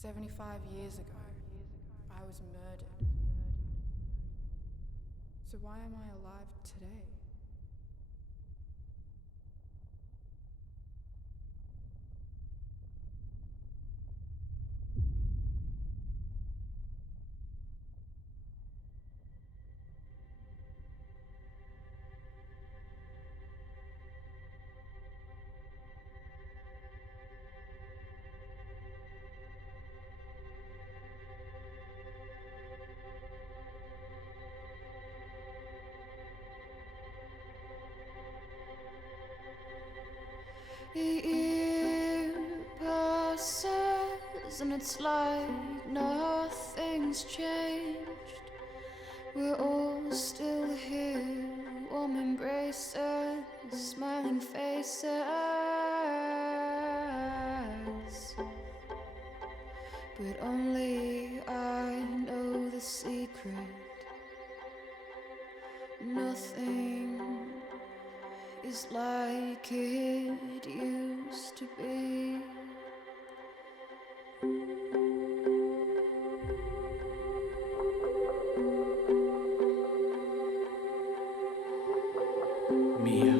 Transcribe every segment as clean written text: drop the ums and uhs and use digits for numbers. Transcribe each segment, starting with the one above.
75 years ago, I was murdered. So why am I alive today? A year passes and it's like nothing's changed. We're all still here, warm embraces, smiling faces. But only I know the secret. Nothing is like it used to be. Mia.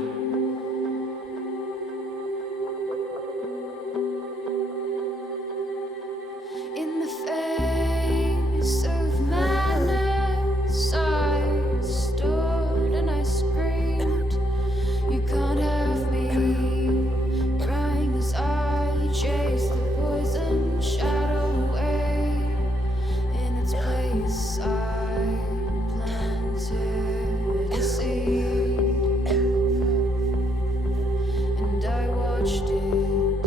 In the face of madness, I stood and I screamed, "You can't have me!" Crying as I chased the poison shadow away. In its place, I planted a seed, and I watched it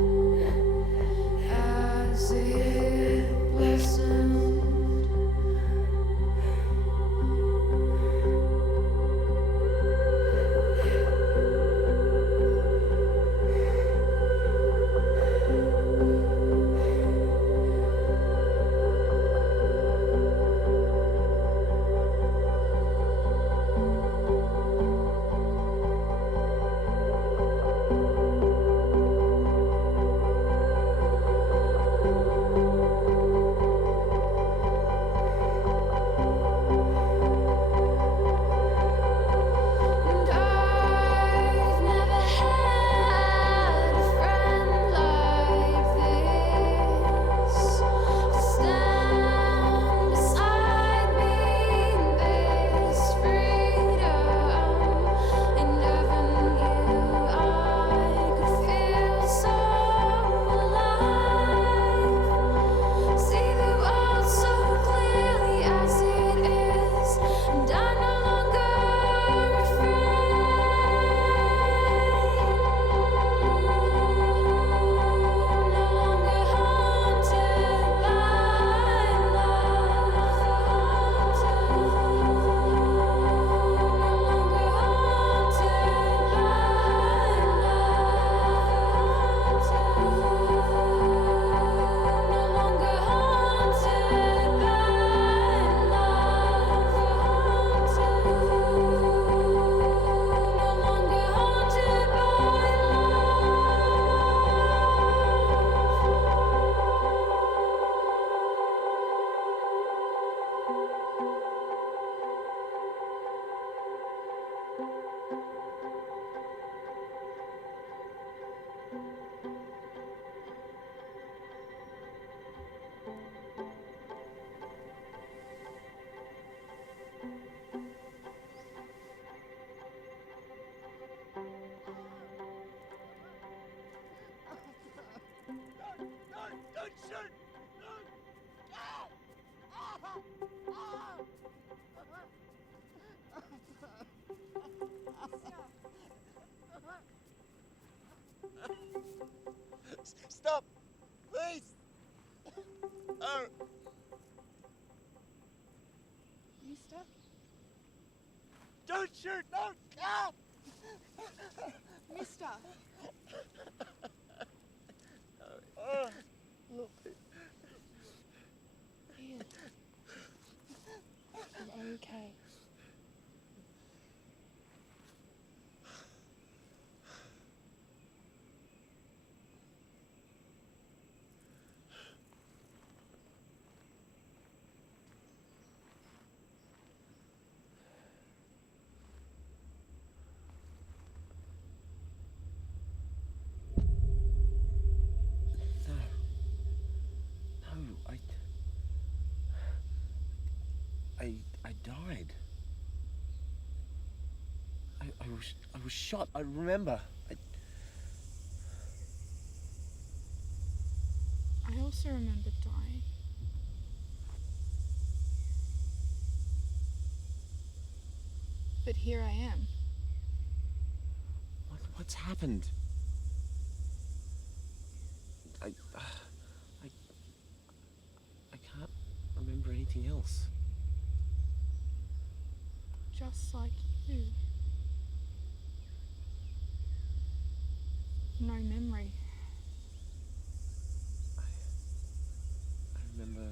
as it blossomed. And I've never had a friend like this to stand beside me in this freedom. I never knew I could feel so alive. See the world so clearly as it is, and I'm no longer afraid. No longer haunted by love. No longer haunted Don't shoot! No! Ah! Ah! Ah! Stop! Please! Oh! Mister? Don't shoot! No! Ah! Mister? Oh. Look. Ian. I'm okay. died. I was shot. I remember. I also remember dying. But here I am. What's happened? I can't remember anything else. Just like you. No memory. I remember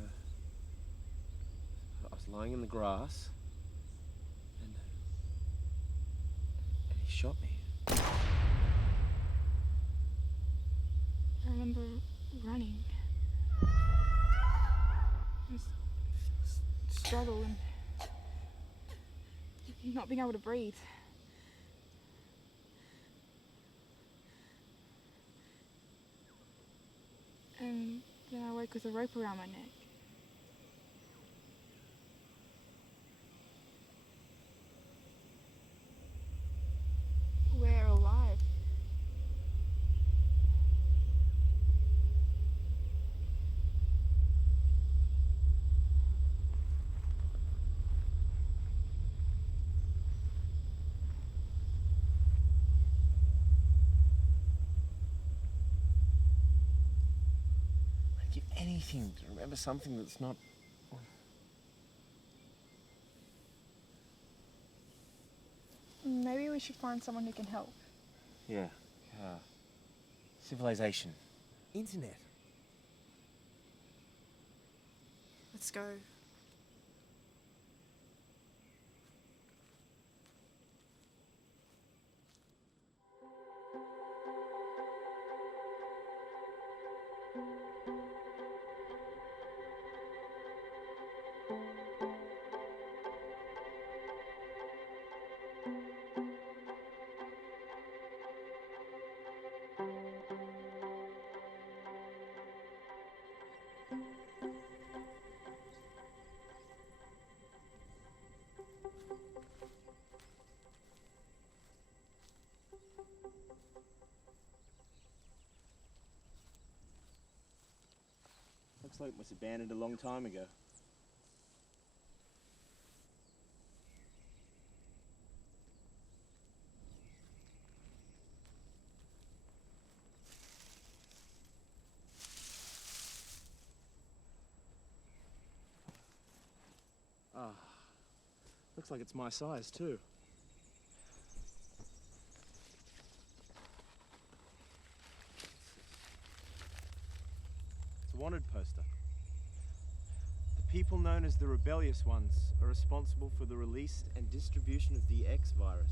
I was lying in the grass and he shot me. I remember running. Struggle and not being able to breathe. And then I woke with a rope around my neck. We're alive. I'd give anything to remember something that's not. Maybe we should find someone who can help. Yeah. Civilization. Internet. Let's go. Looks like it was abandoned a long time ago. Ah, looks like it's my size too. It's a wanted poster. The people known as the Rebellious Ones are responsible for the release and distribution of the X virus.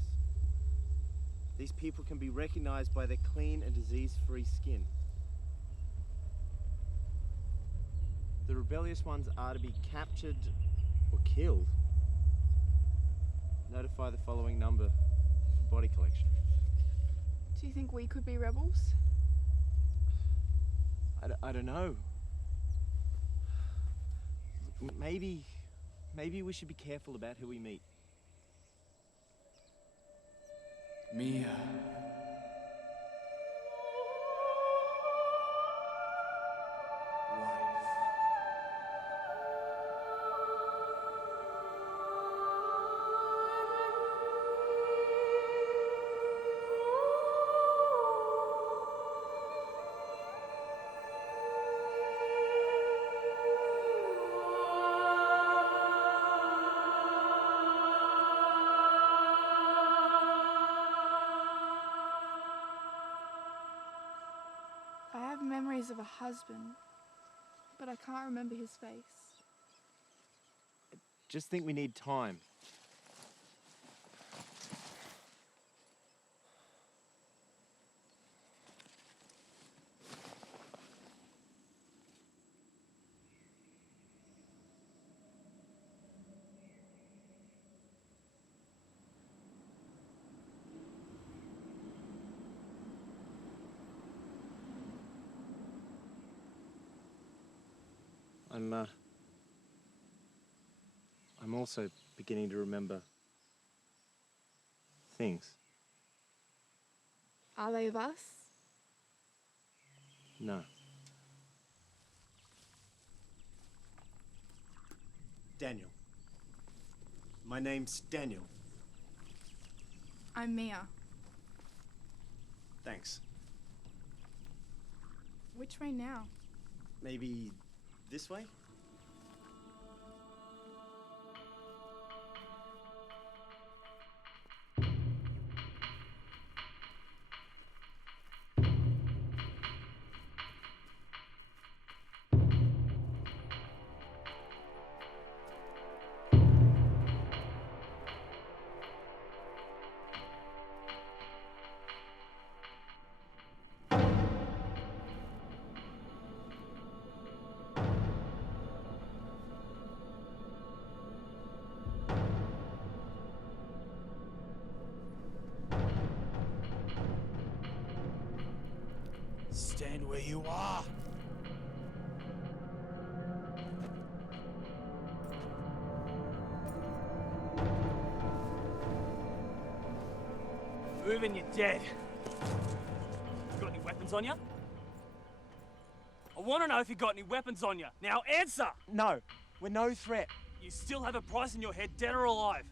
These people can be recognized by their clean and disease-free skin. The Rebellious Ones are to be captured or killed. Notify the following number for body collection. Do you think we could be rebels? I don't know. Maybe we should be careful about who we meet. Mia. Wife. I have memories of a husband, but I can't remember his face. Just think we need time. I'm also beginning to remember things. Are they of us? No. Daniel. My name's Daniel. I'm Mia. Thanks. Which way now? Maybe this way? Stand where you are. Move and you're dead. You got any weapons on you? I want to know if you got any weapons on you. Now answer! No, we're no threat. You still have a price in your head, dead or alive.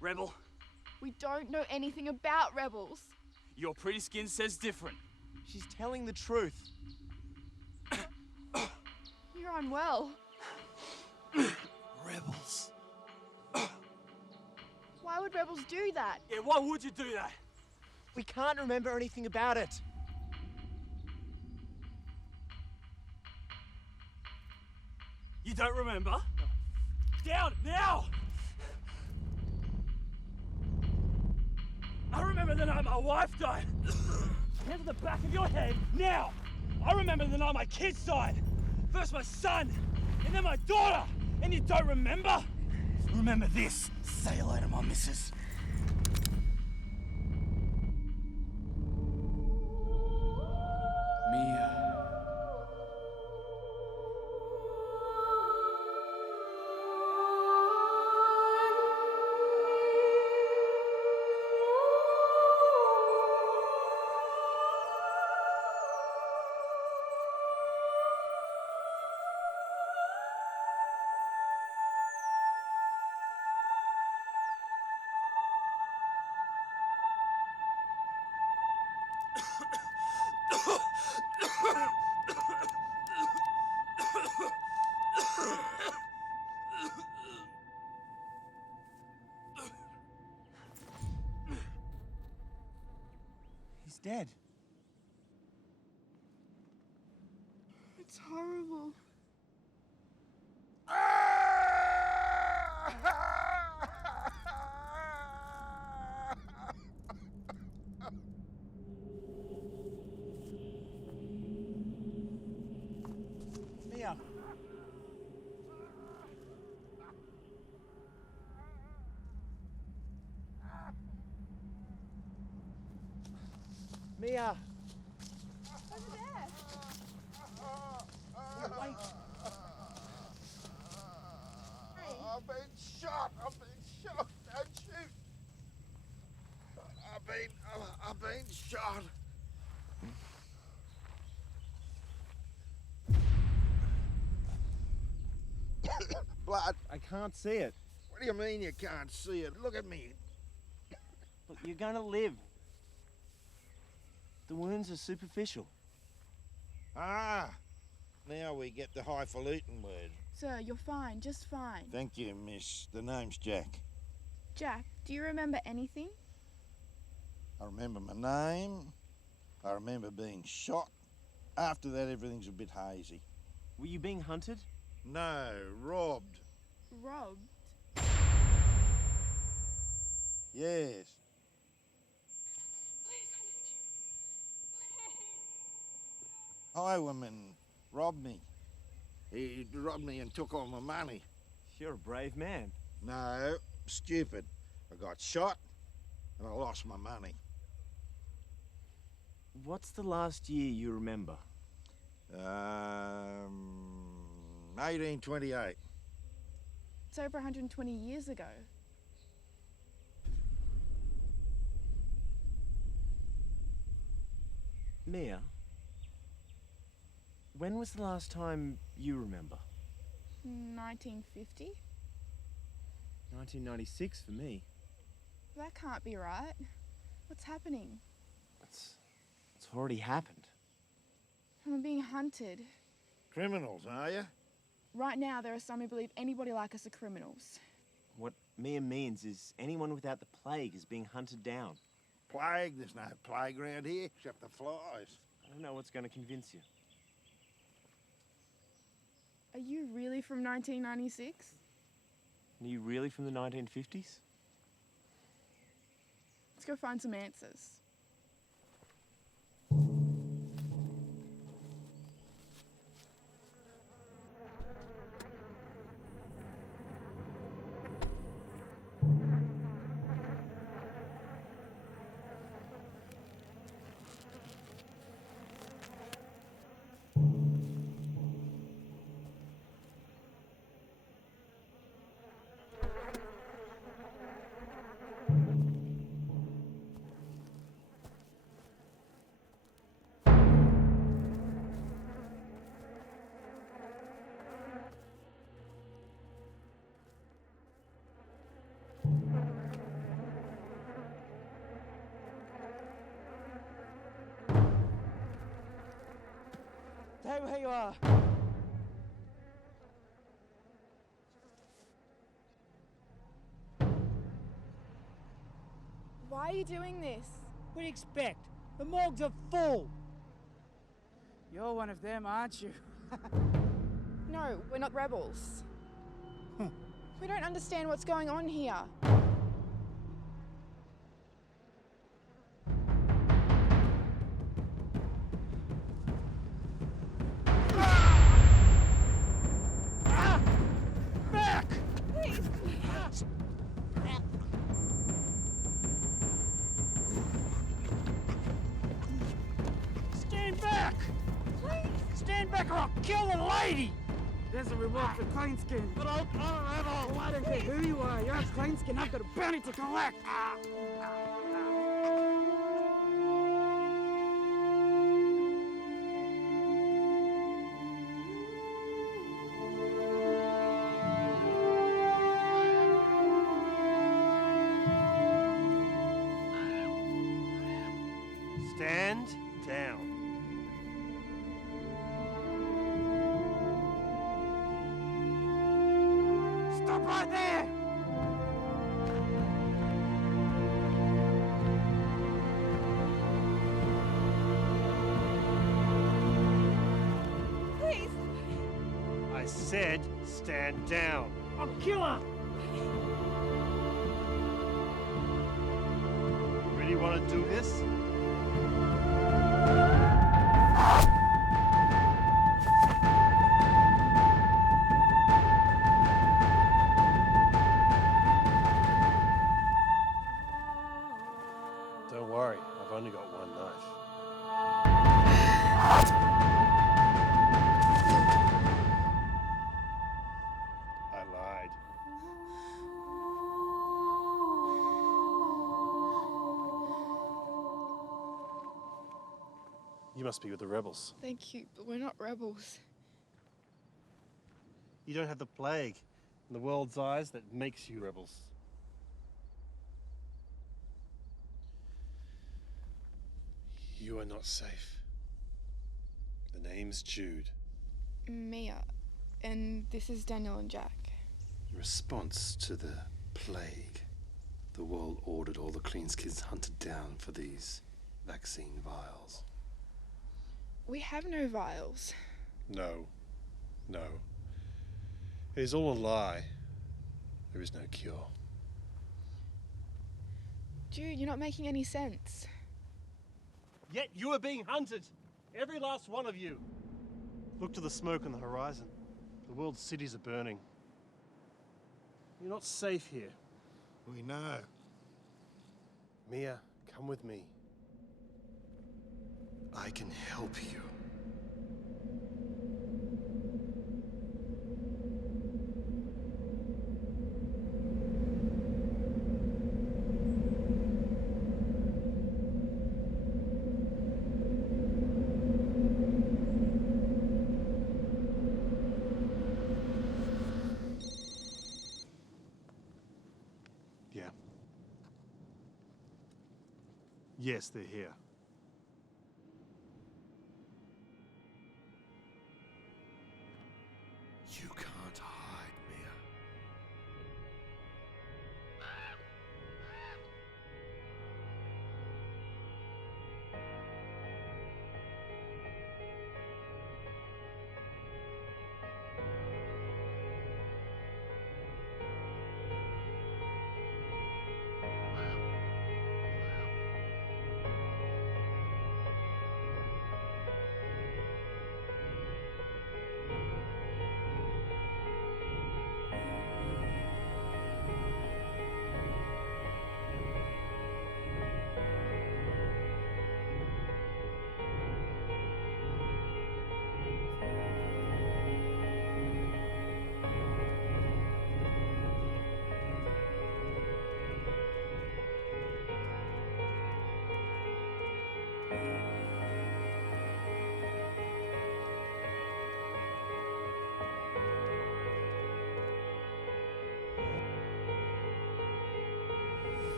Rebel, We don't know anything about rebels. your pretty skin says different. She's telling the truth. You're unwell. Rebels. Why would rebels do that? Yeah, why would you do that? We can't remember anything about it. You don't remember? Down, now! I remember the night my wife died. Hands on the back of your head, now! I remember the night my kids died. First my son, and then my daughter. And you don't remember? Remember this. Say hello to my missus. Mia. He's dead. It's horrible. Mia. Mia. Over there. Wait. I've been shot. I've been shot. Don't shoot. I've been shot. Blood. I can't see it. What do you mean you can't see it? Look at me. Look, you're gonna live. The wounds are superficial. Ah, now we get the highfalutin word. Sir, you're fine, just fine. Thank you, miss. The name's Jack. Jack, do you remember anything? I remember my name. I remember being shot. After that, everything's a bit hazy. Were you being hunted? No, robbed. Robbed? Yes. Highwayman robbed me. He robbed me and took all my money. You're a brave man. No, stupid. I got shot and I lost my money. What's the last year you remember? 1828. It's over 120 years ago. Mia, when was the last time you remember? 1950? 1996 for me. That can't be right. What's happening? It's already happened. I'm being hunted. Criminals, are you? Right now, there are some who believe anybody like us are criminals. What Mia means is anyone without the plague is being hunted down. Plague? There's no plague around here except the flies. I don't know what's going to convince you. Are you really from 1996? Are you really from the 1950s? Let's go find some answers. Stay where you are. Why are you doing this? What do you expect? The morgues are full. You're one of them, aren't you? No, we're not rebels. We don't understand what's going on here. Back! Please! Stand back! Please! Stand back or I'll kill the lady! There's a reward for clean skin. But I don't care who you are. You're a clean skin. I've got a bounty to collect. Stand down. Stop right there! Please! I said stand down. I'll kill her! Really want to do this? Don't worry, I've only got one knife. I lied. You must be with the rebels. Thank you, but we're not rebels. You don't have the plague in the world's eyes that makes you rebels. You are not safe. The name's Jude. Mia. And this is Daniel and Jack. In response to the plague, the world ordered all the cleanskins hunted down for these vaccine vials. We have no vials. No. No. It is all a lie. There is no cure. Jude, you're not making any sense. Yet you are being hunted. Every last one of you. Look to the smoke on the horizon. The world's cities are burning. You're not safe here. We know. Mia, come with me. I can help you. Yes, they're here. You can't hide, Mia.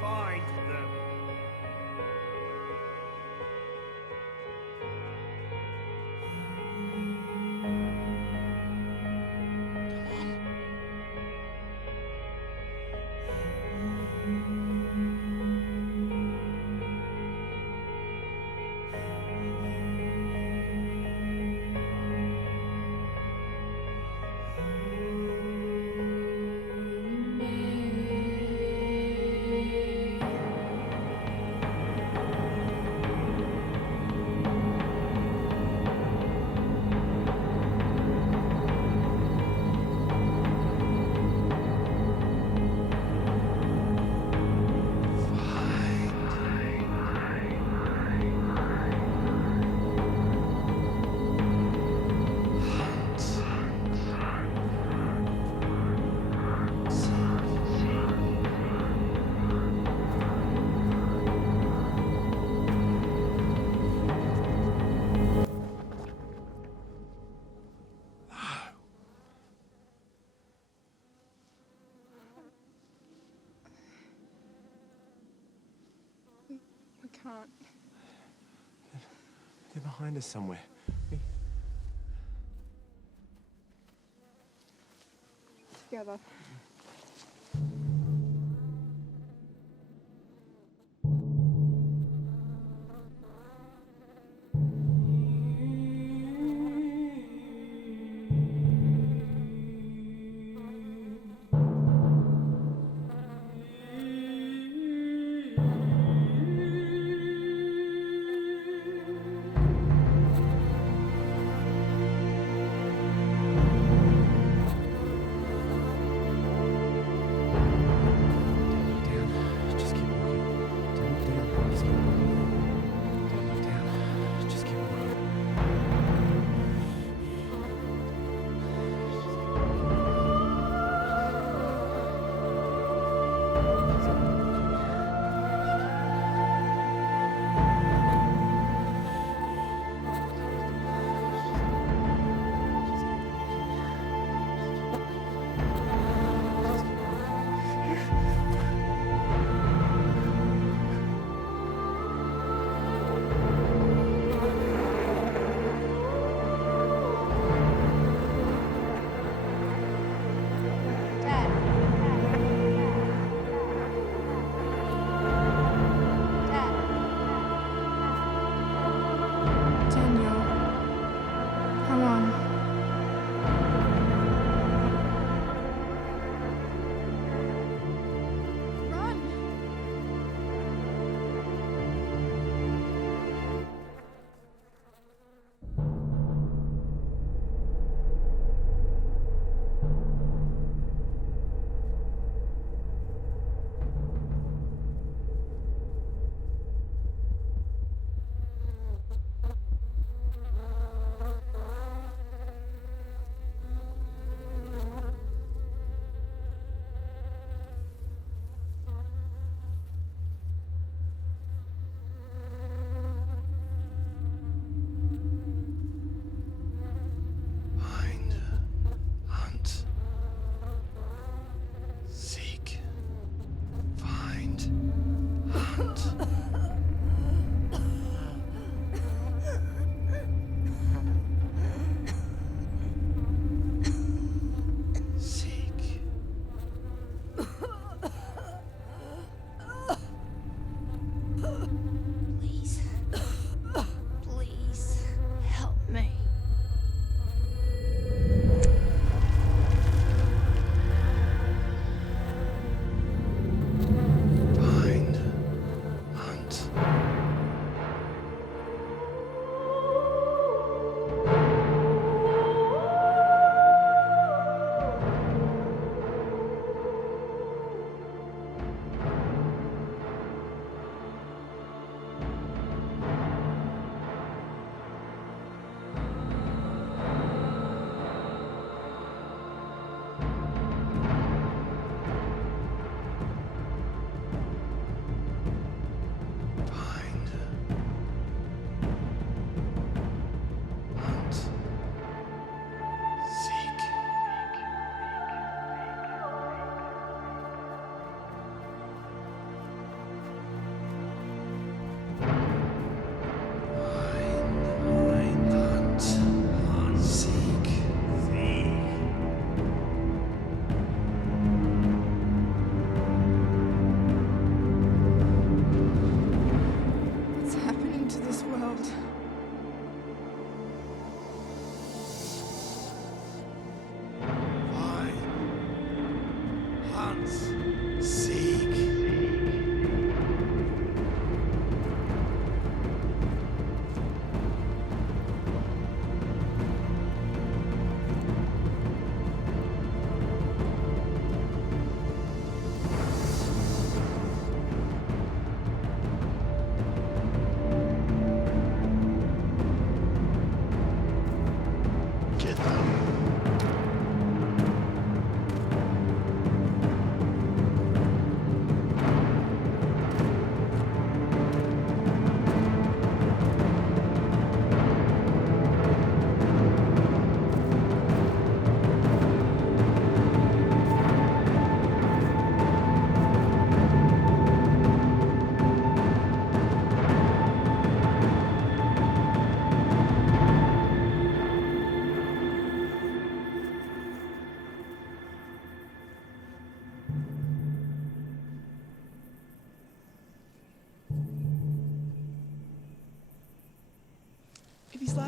Find them. We can't. They're behind us somewhere. Together.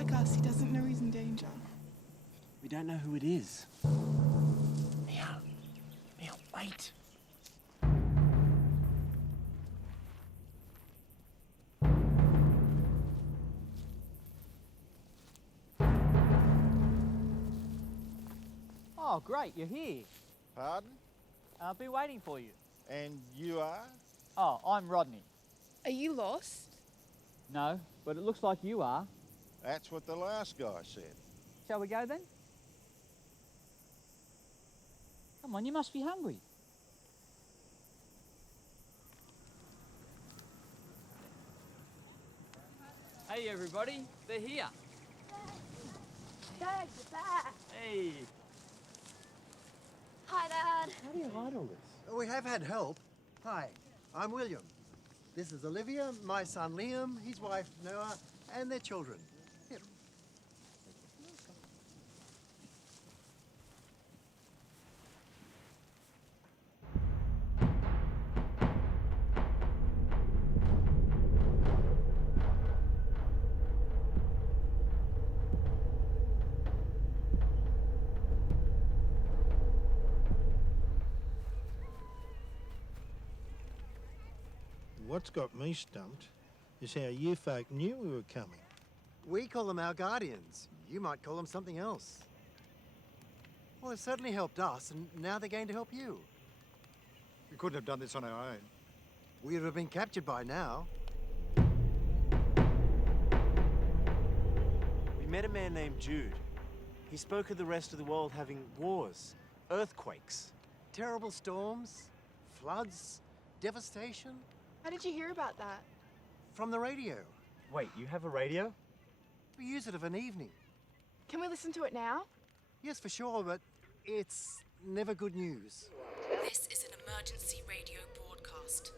like us, he doesn't know he's in danger. We don't know who it is. Mia, wait. Oh, great, you're here. Pardon? I'll be waiting for you. And you are? Oh, I'm Rodney. Are you lost? No, but it looks like you are. That's what the last guy said. Shall we go then? Come on, you must be hungry. Hey everybody, they're here. Dad, you're back. Hey. Hi, Dad. How do you hide all this? We have had help. Hi, I'm William. This is Olivia, my son Liam, his wife Noah, and their children. Here. What's got me stumped is how you folk knew we were coming. We call them our guardians. You might call them something else. Well, they've certainly helped us, and now they're going to help you. We couldn't have done this on our own. We would have been captured by now. We met a man named Jude. He spoke of the rest of the world having wars, earthquakes. Terrible storms, floods, devastation. How did you hear about that? From the radio. Wait, you have a radio? We use it of an evening. Can we listen to it now? Yes, for sure, but it's never good news. This is an emergency radio broadcast.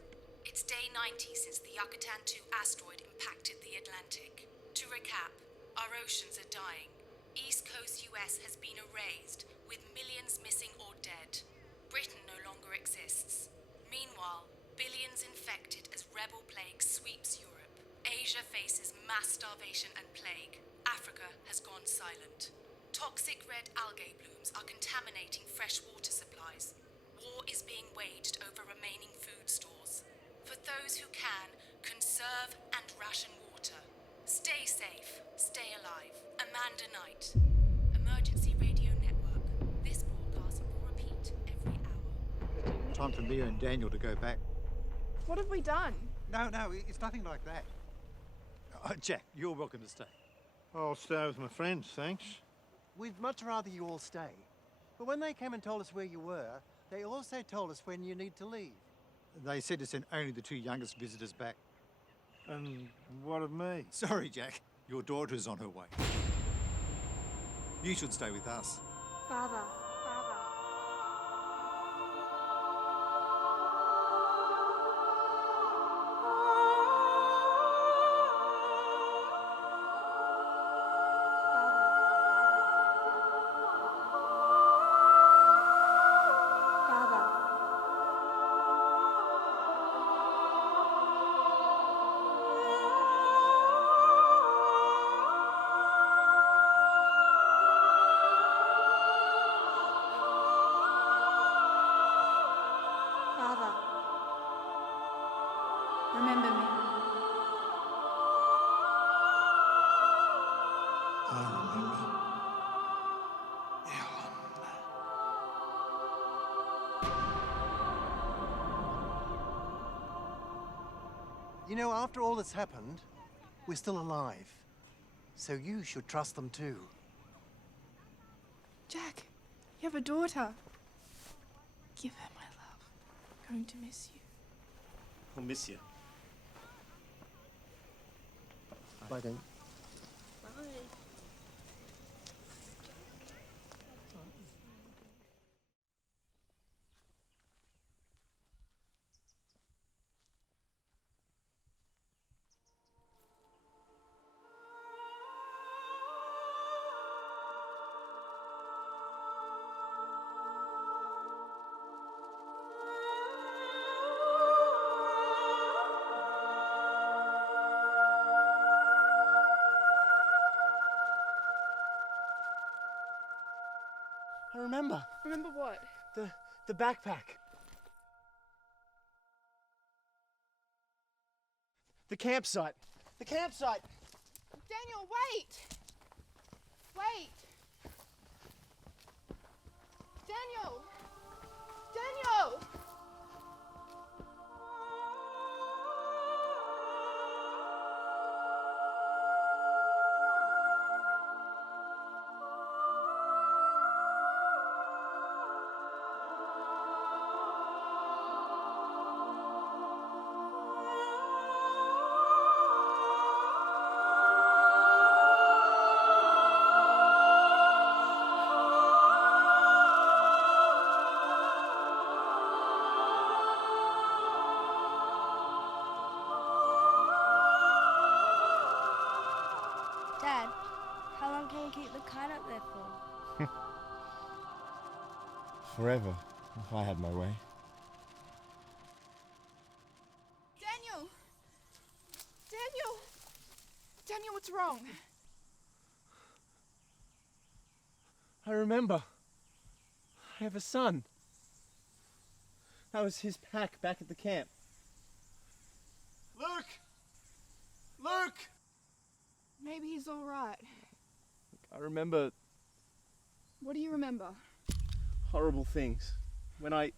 It's day 90 since the Yucatan 2 asteroid impacted the Atlantic. To recap, our oceans are dying. East Coast US has been erased, with millions missing or dead. Britain no longer exists. Meanwhile, billions infected as rebel plague sweeps Europe. Asia faces mass starvation and plague. Africa has gone silent. Toxic red algae blooms are contaminating fresh water supplies. War is being waged over remaining food stores. For those who can, conserve and ration water. Stay safe, stay alive. Amanda Knight. Emergency Radio Network. This broadcast will repeat every hour. Time for Mia and Daniel to go back. What have we done? No, it's nothing like that. Jack, you're welcome to stay. I'll stay with my friends, thanks. We'd much rather you all stay. But when they came and told us where you were, they also told us when you need to leave. They said to send only the two youngest visitors back. And what of me? Sorry, Jack. Your daughter's on her way. You should stay with us. Father. Remember me. I remember. You know, after all that's happened, we're still alive. So you should trust them too. Jack, you have a daughter. Give her my love. I'm going to miss you. I'll miss you. Bye then. remember. Remember what? The backpack. The campsite. The campsite! Daniel, wait! Wait! Daniel! Daniel! Dad, how long can you keep the kite up there for? Forever, if I had my way. Daniel! Daniel! Daniel, what's wrong? I remember. I have a son. That was his pack back at the camp. Luke! Luke! Maybe he's all right. I remember What do you remember? horrible things. When he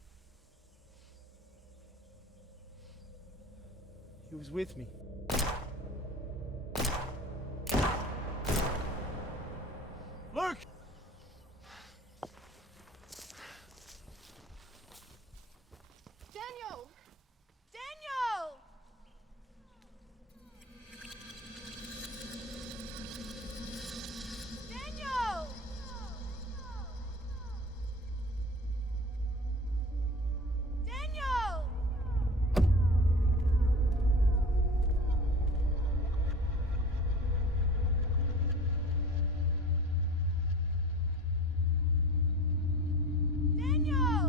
was with me. Luke! Daniel! Daniel! Daniel! Daniel! Daniel!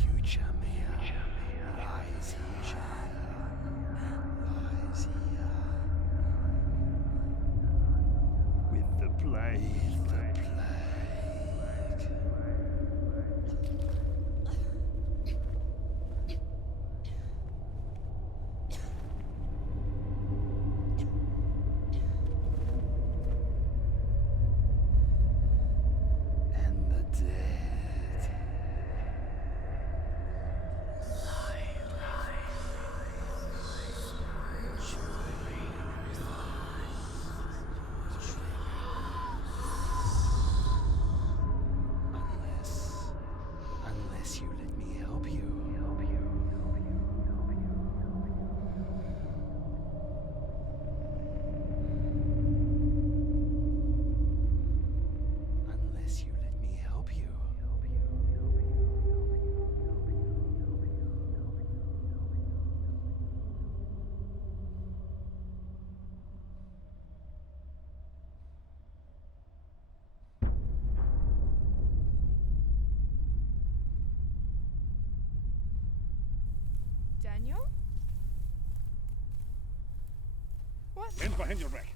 Future Mia lies here. Lies here. With the plague. The plague. And the dead. Unless you let me help you. Unless you let me help you. Daniel? What? Hands behind your back.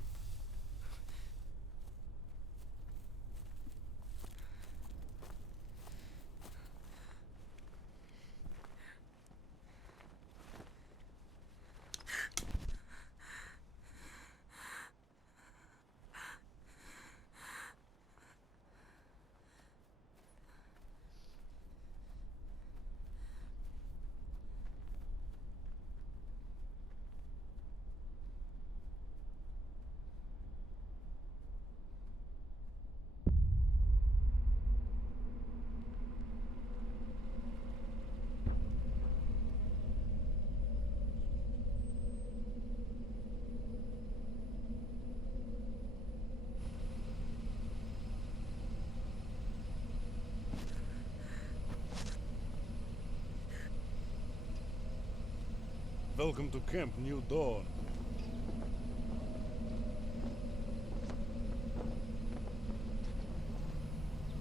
Welcome to Camp New Dawn.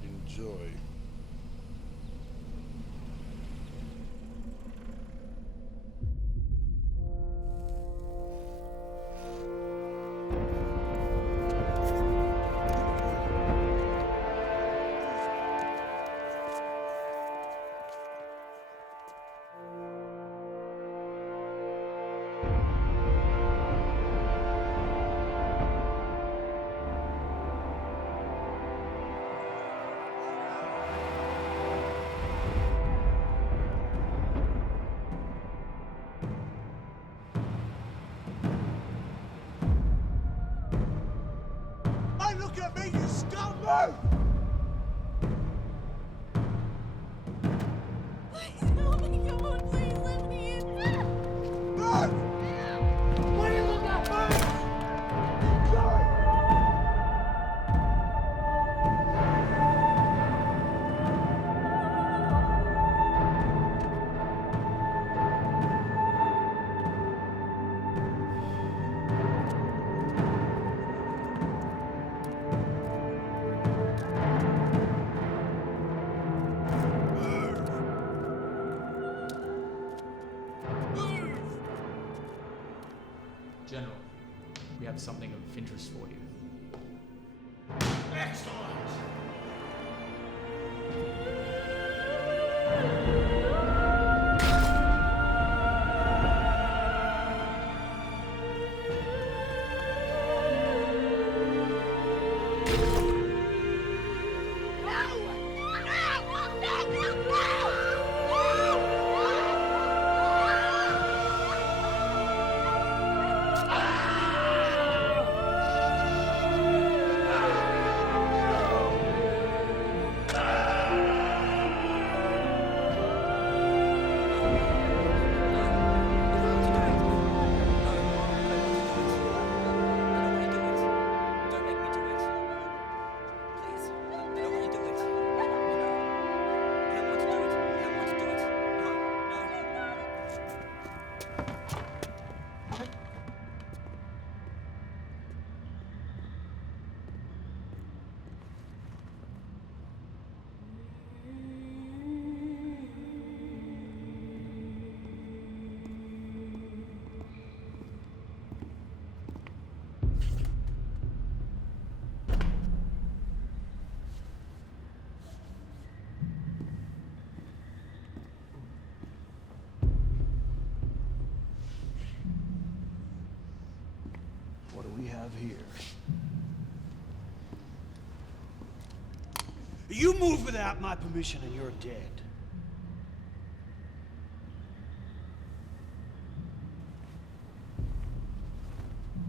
Enjoy. Hey, look at me, you scum! Move! Please help me, come on, please let me in. Move! What are you looking at? Move! Sorry! General, we have something of interest for you. Excellent! What do we have here? You move without my permission and you're dead.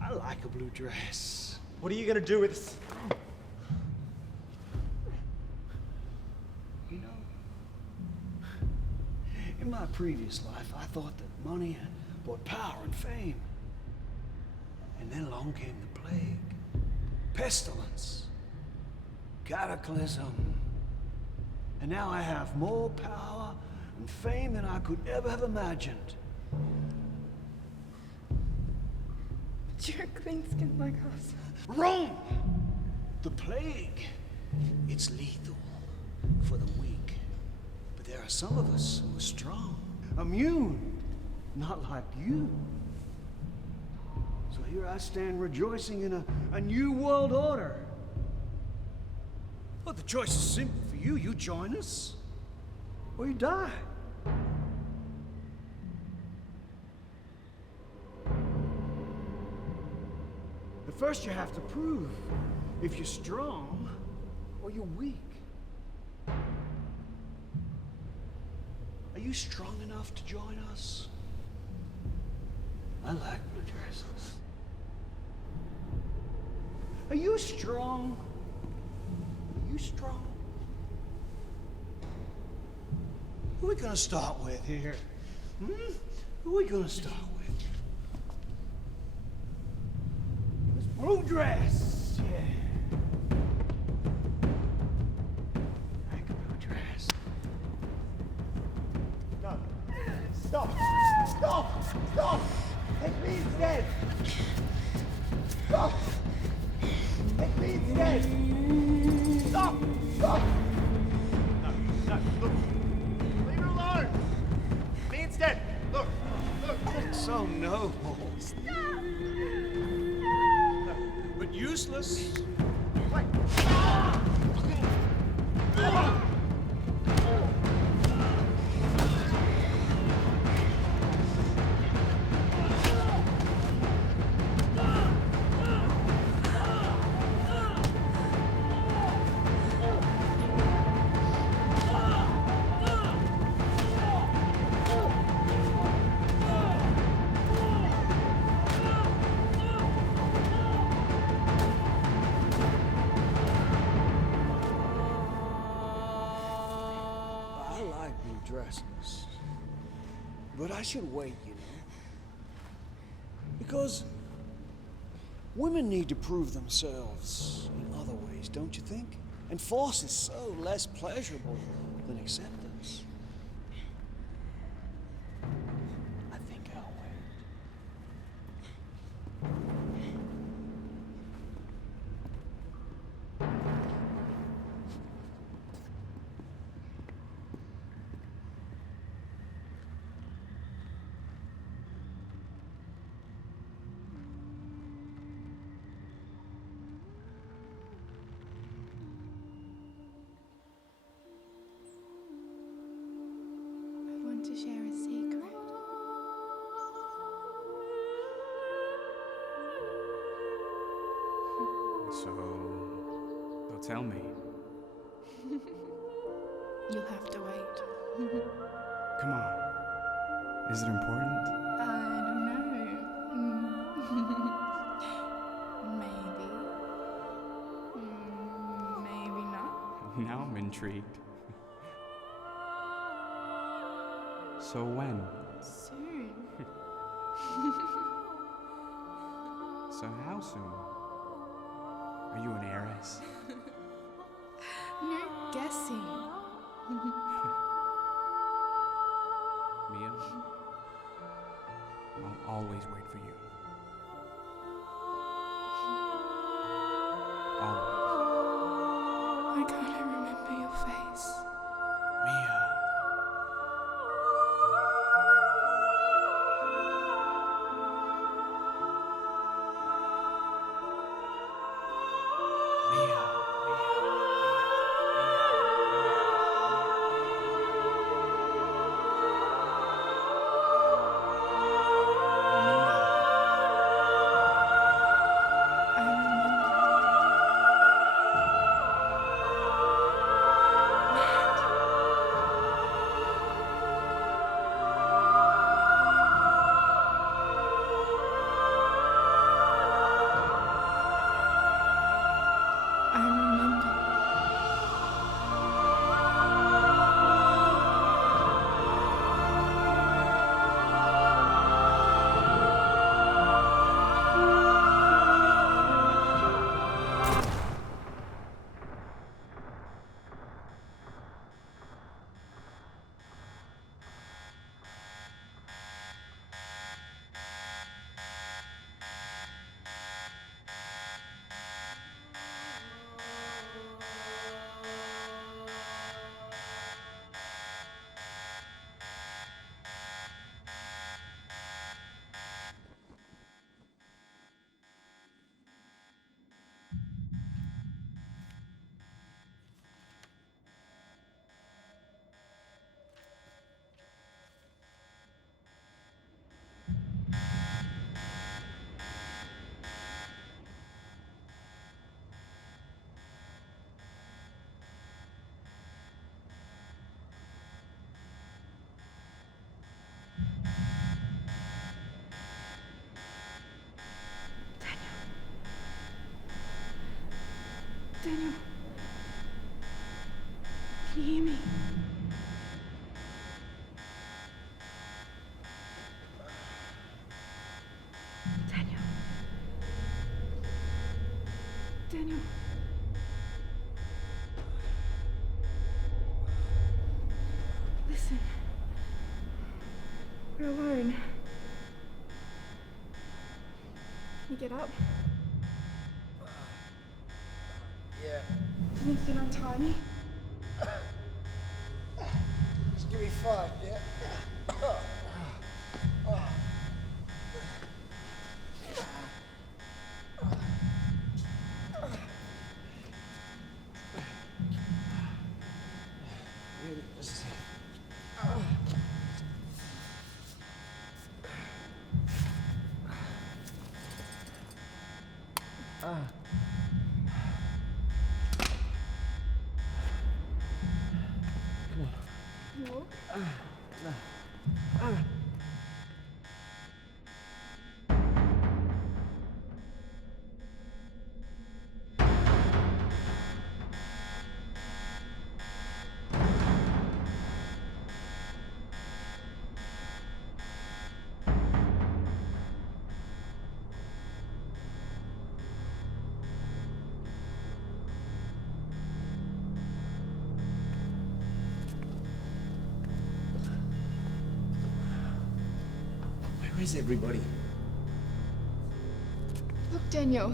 I like a blue dress. What are you gonna do with this? You know, in my previous life, I thought that money brought power and fame. And then along came the plague, pestilence, cataclysm. And now I have more power and fame than I could ever have imagined. But you're a clean skin like us. Wrong! The plague, it's lethal for the weak. But there are some of us who are strong, immune, not like you. So here I stand rejoicing in a new world order. Well, the choice is simple for you. You join us, or you die. But first you have to prove if you're strong or you're weak. Are you strong enough to join us? I like blue dresses. Are you strong? Are you strong? Who are we gonna start with here? Who are we gonna start with? This blue dress, yeah. I like a blue dress. No. Stop! Stop! Stop! this. I like new dresses, but I should wait, you know. Because women need to prove themselves in other ways, don't you think? And force is so less pleasurable than acceptance. I think I'll wait. I want to share a secret. So, tell me. You'll have to wait. Come on. Is it important? I don't know. Maybe. Maybe not. Now I'm intrigued. So when? Soon. So how soon? Are you an heiress? No guessing. Mia? I'll always wait for you. Always. Why can't I remember your face? Mia. Daniel. Can you hear me? Daniel. Daniel. Listen. We're alone. Can you get up? Yeah. Do you think you can untie me? Just give me 5, yeah? Where is everybody? Look, Daniel.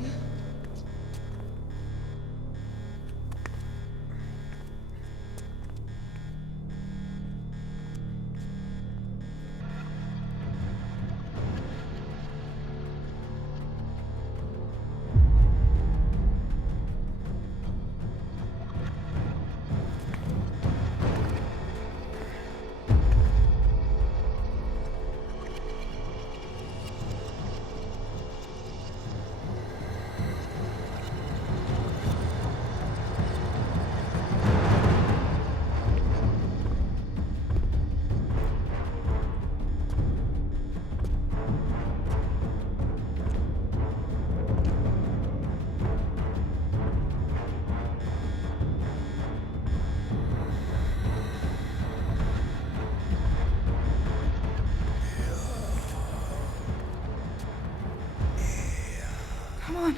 Come on.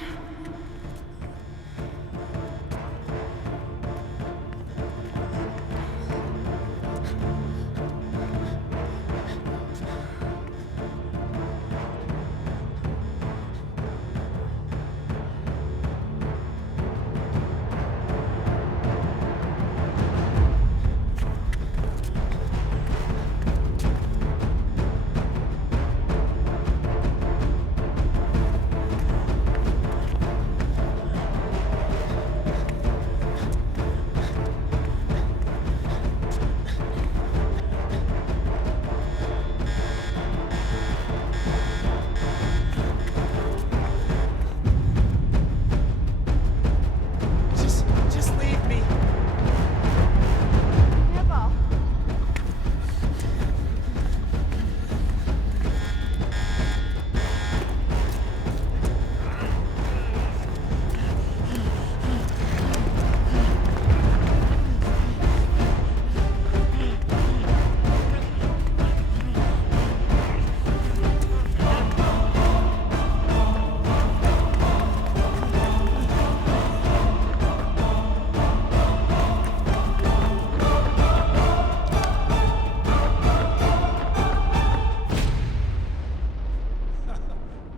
Just leave me. Never.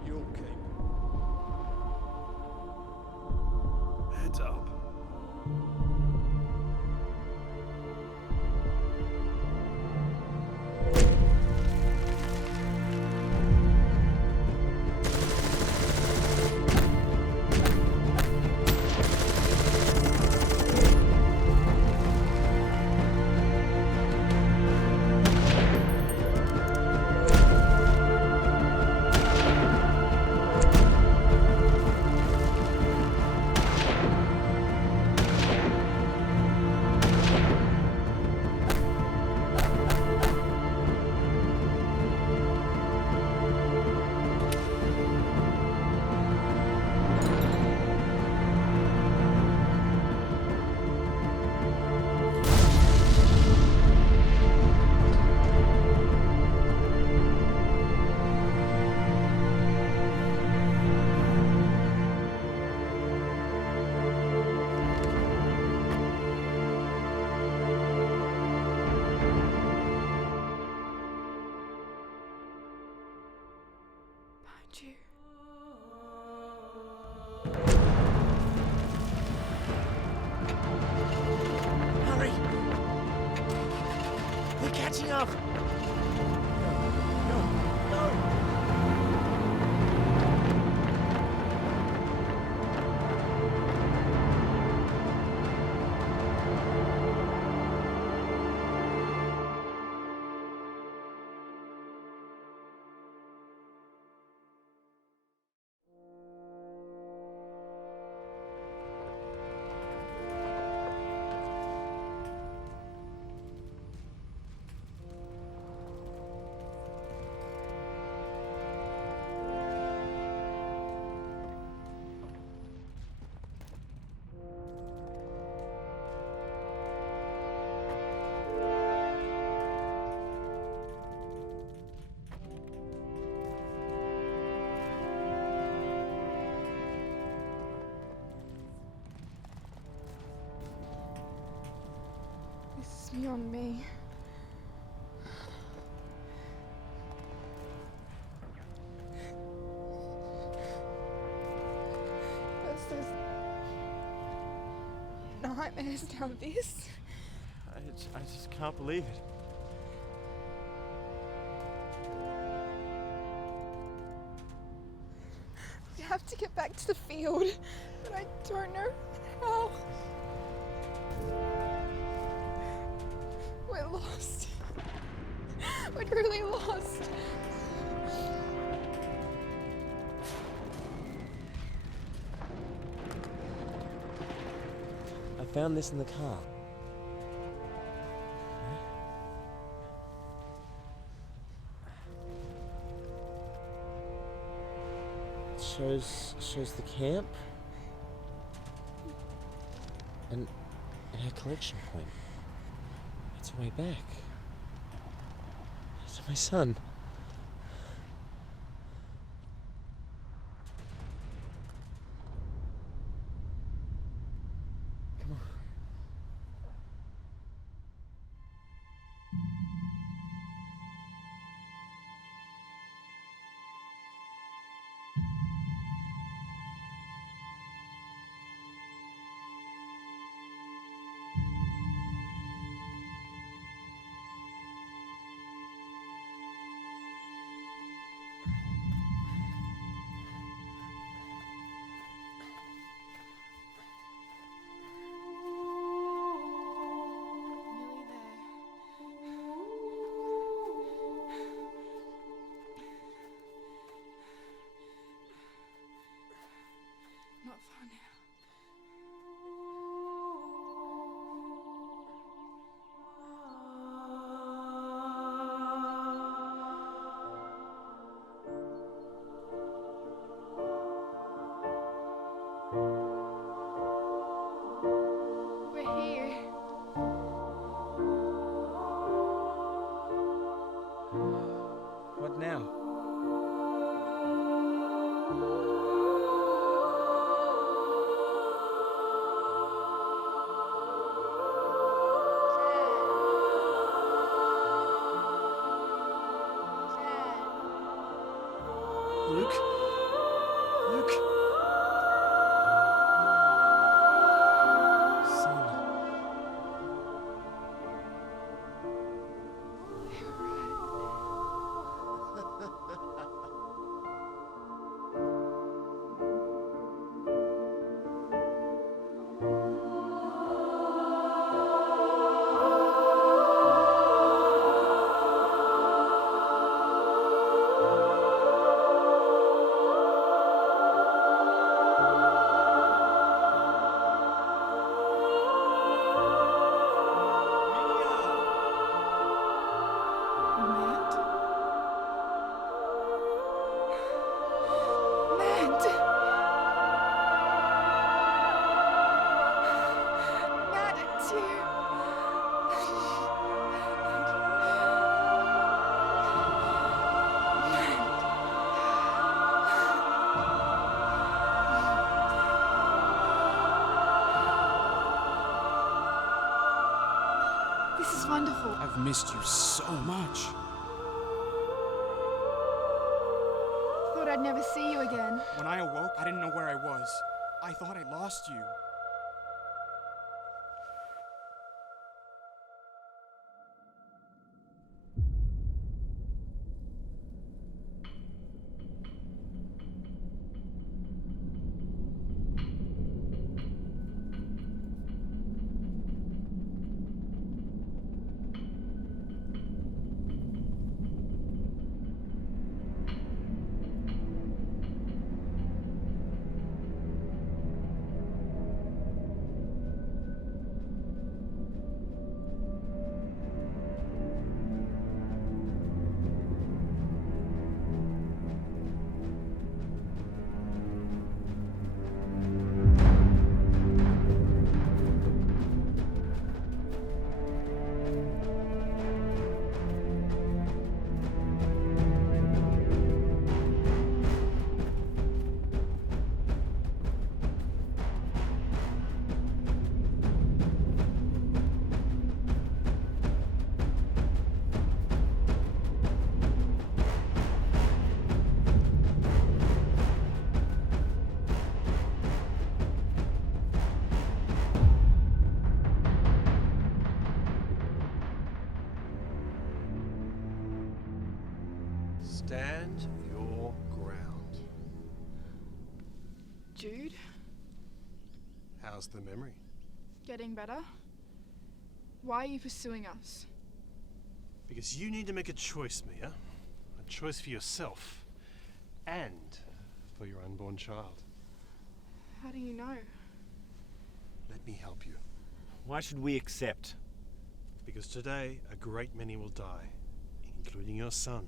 You'll keep. Heads up. Behind you. Hurry. They're catching up. beyond me. First there's nightmares, now this. I just can't believe it. We have to get back to the field, but I don't know how. We're lost. We're really lost. I found this in the car. It shows the camp and our collection point. It's a way back. To my son. Come on. Not far now. We're here. What now? Luke? Luke? This is wonderful. I've missed you so much. Thought I'd never see you again. When I awoke, I didn't know where I was. I thought I lost you. Stand your ground. Jude, How's the memory? getting better? Why are you pursuing us? Because you need to make a choice, Mia. A choice for yourself and for your unborn child. How do you know? Let me help you. Why should we accept? Because today a great many will die, including your son.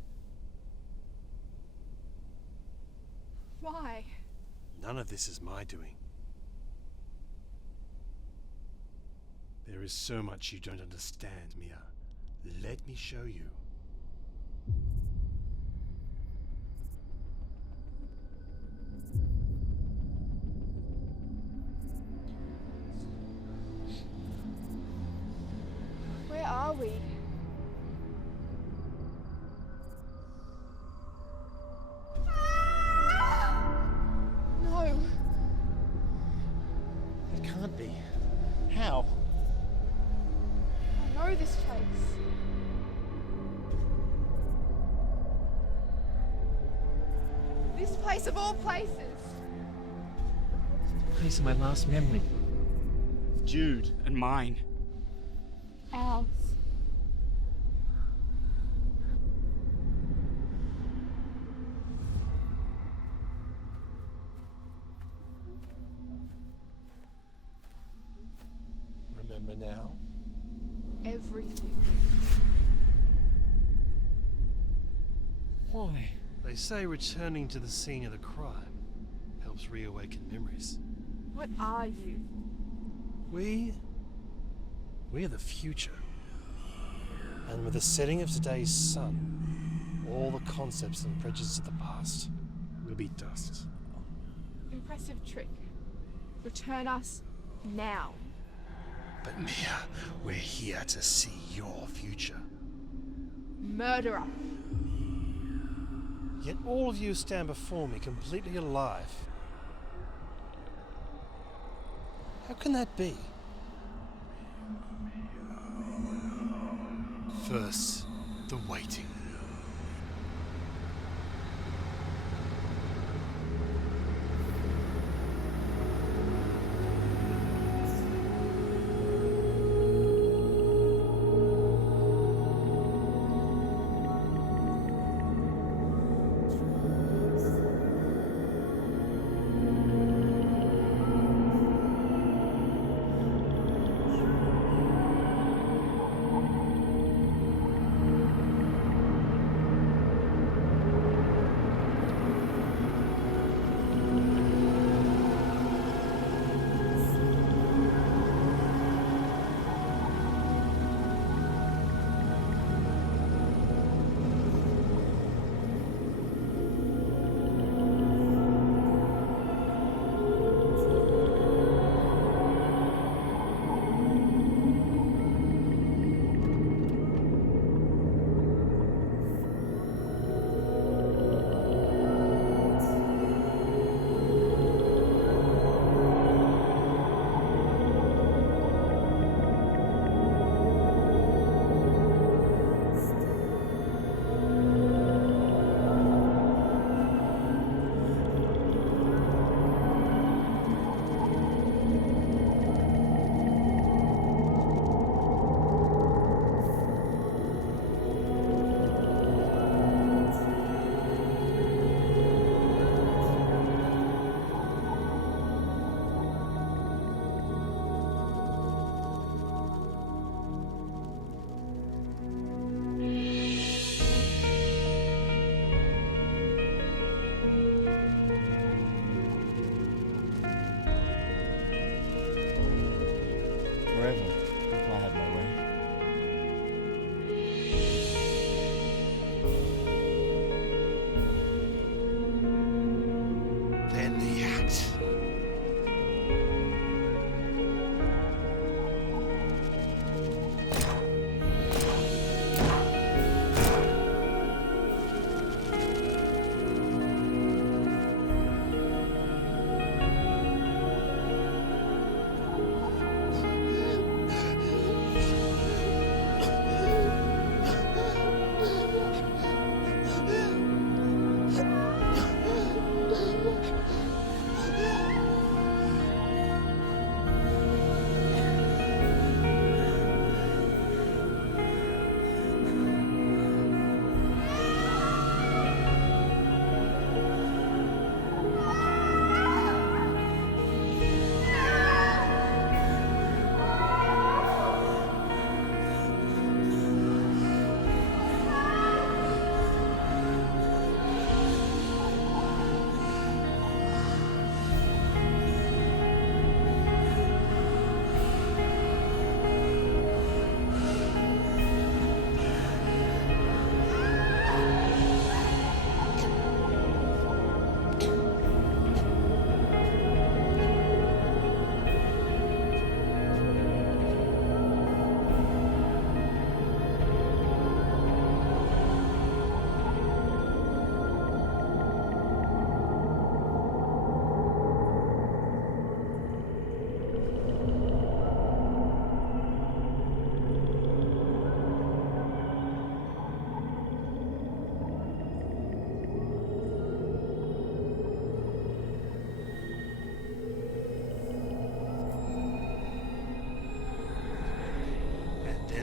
Why? None of this is my doing. There is so much you don't understand, Mia. Let me show you. Where are we? No. It can't be. How? I know this place. This place of all places. Place of my last memory. Jude. And mine. Ours. Remember now? Everything. Why? They say returning to the scene of the crime helps reawaken memories. What are you? We're the future. And with the setting of today's sun, all the concepts and prejudices of the past will be dust. Impressive trick. Return us now. But Mia, we're here to see your future. Murderer. Yet all of you stand before me completely alive. How can that be? First, the waiting.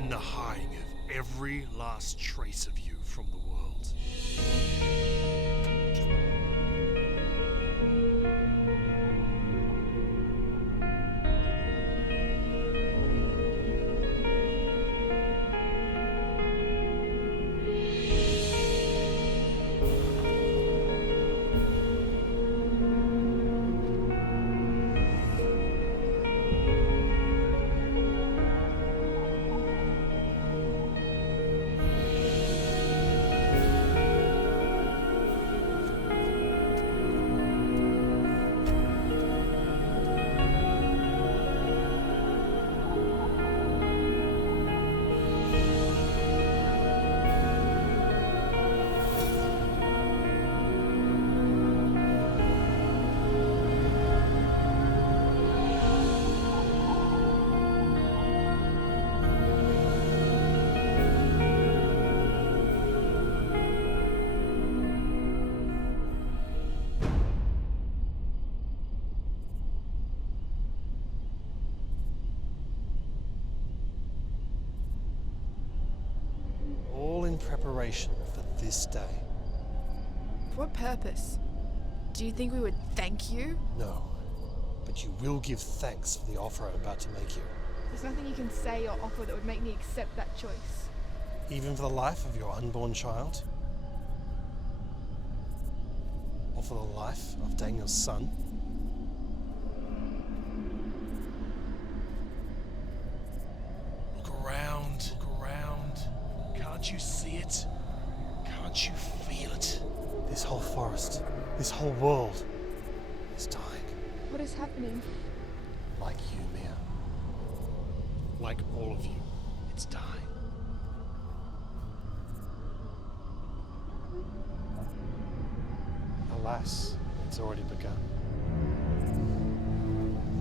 and the hiding of every last trace of you from the world. All in preparation for this day. For what purpose? Do you think we would thank you? No, but you will give thanks for the offer I'm about to make you. There's nothing you can say or offer that would make me accept that choice. Even for the life of your unborn child? Or for the life of Daniel's son? Look around, look around. Can't you see it? Can't you feel it? This whole forest, this whole world is dying. What is happening? Like you, Mia. Like all of you, it's dying. Alas, it's already begun.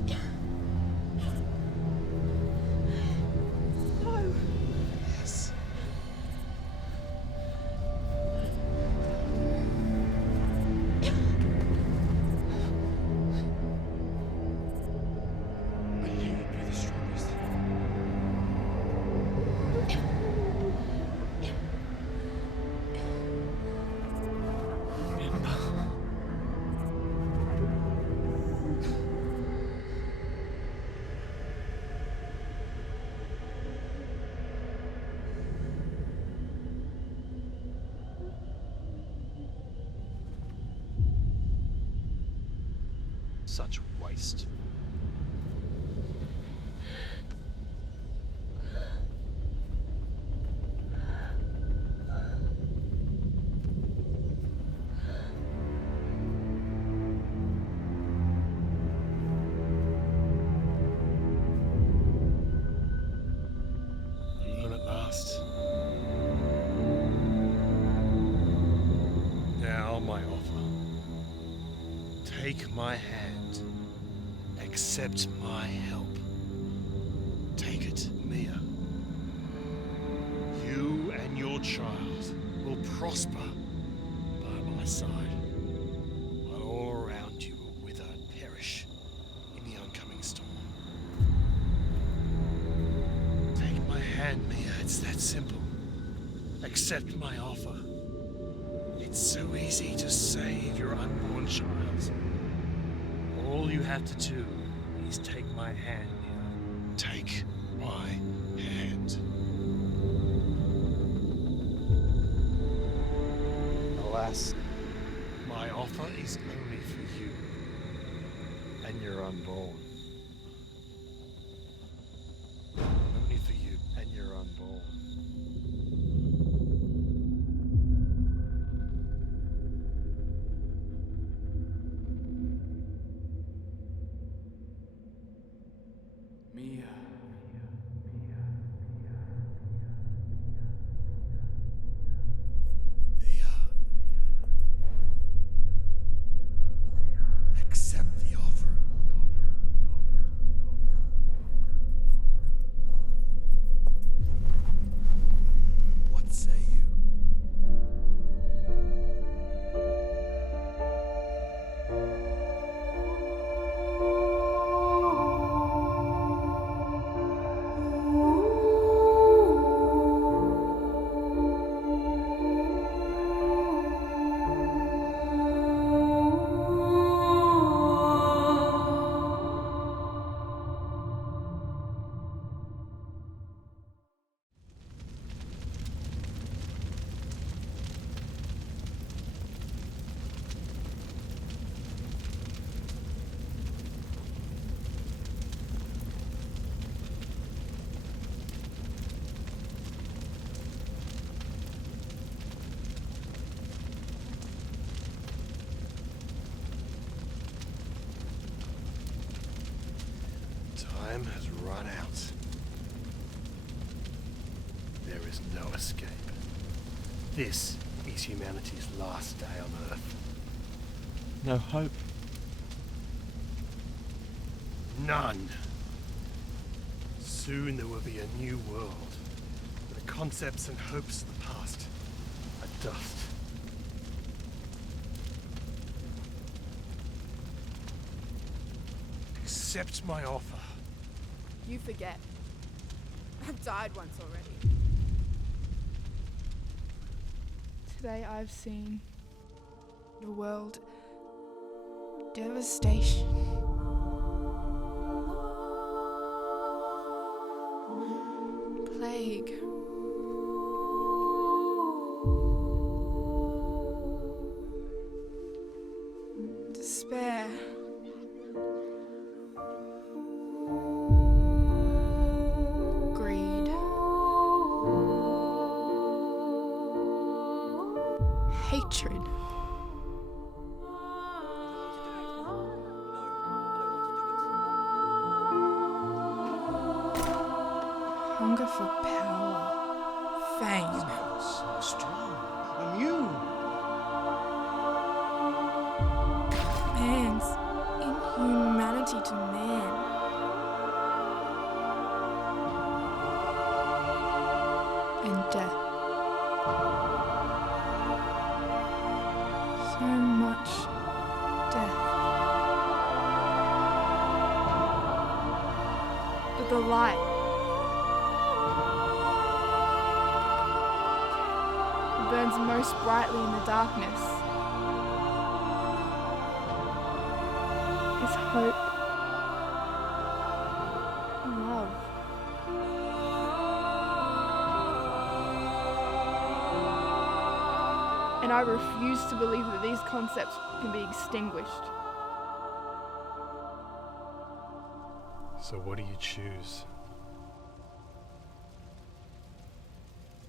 No. Yes. I knew you'd be the strongest. Such waste. Alone at last. Now my offer. Take my hand. Accept my help. Take it, Mia. You and your child will prosper by my side, while all around you will wither and perish in the oncoming storm. Take my hand, Mia. It's that simple. Accept my offer. It's so easy to save your unborn child. All you have to do is take my hand, Mia. Take my hand. Alas, my offer is only for you and your unborn. Only for you and your unborn. Mia. Accept the offer. There's no escape. This is humanity's last day on Earth. No hope. None. Soon there will be a new world. The concepts and hopes of the past are dust. Accept my offer. You forget. I've died once already. Today I've seen the world devastation. Plague. Despair. Greed. Hatred. Hunger for power, fame. So strong. Immune. Man's inhumanity to man. And death. So much death. But the light burns most brightly in the darkness is hope and love. And I refuse to believe that these concepts can be extinguished. So what do you choose?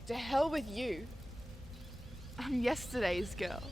To hell with you. I'm yesterday's girl.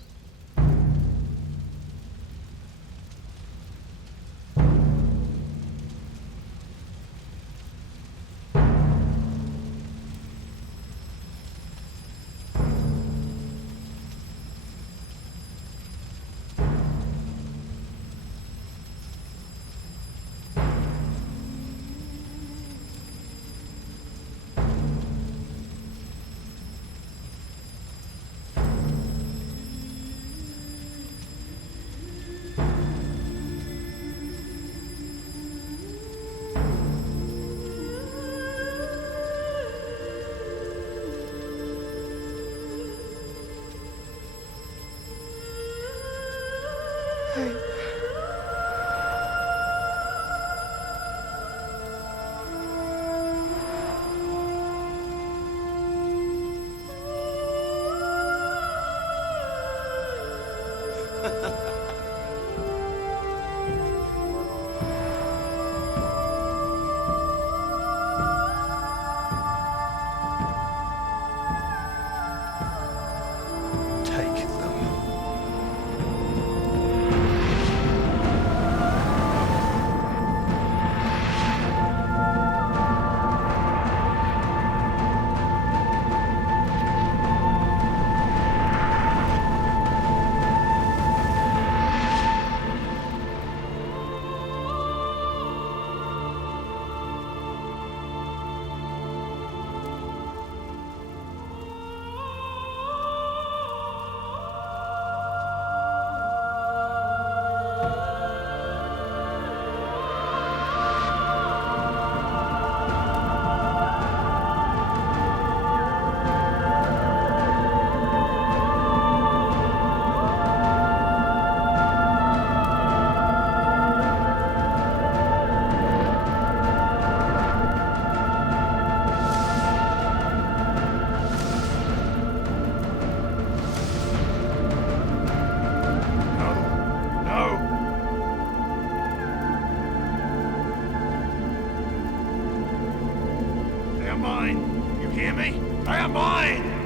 Hope. Take them. They are mine. You hear me? They are mine!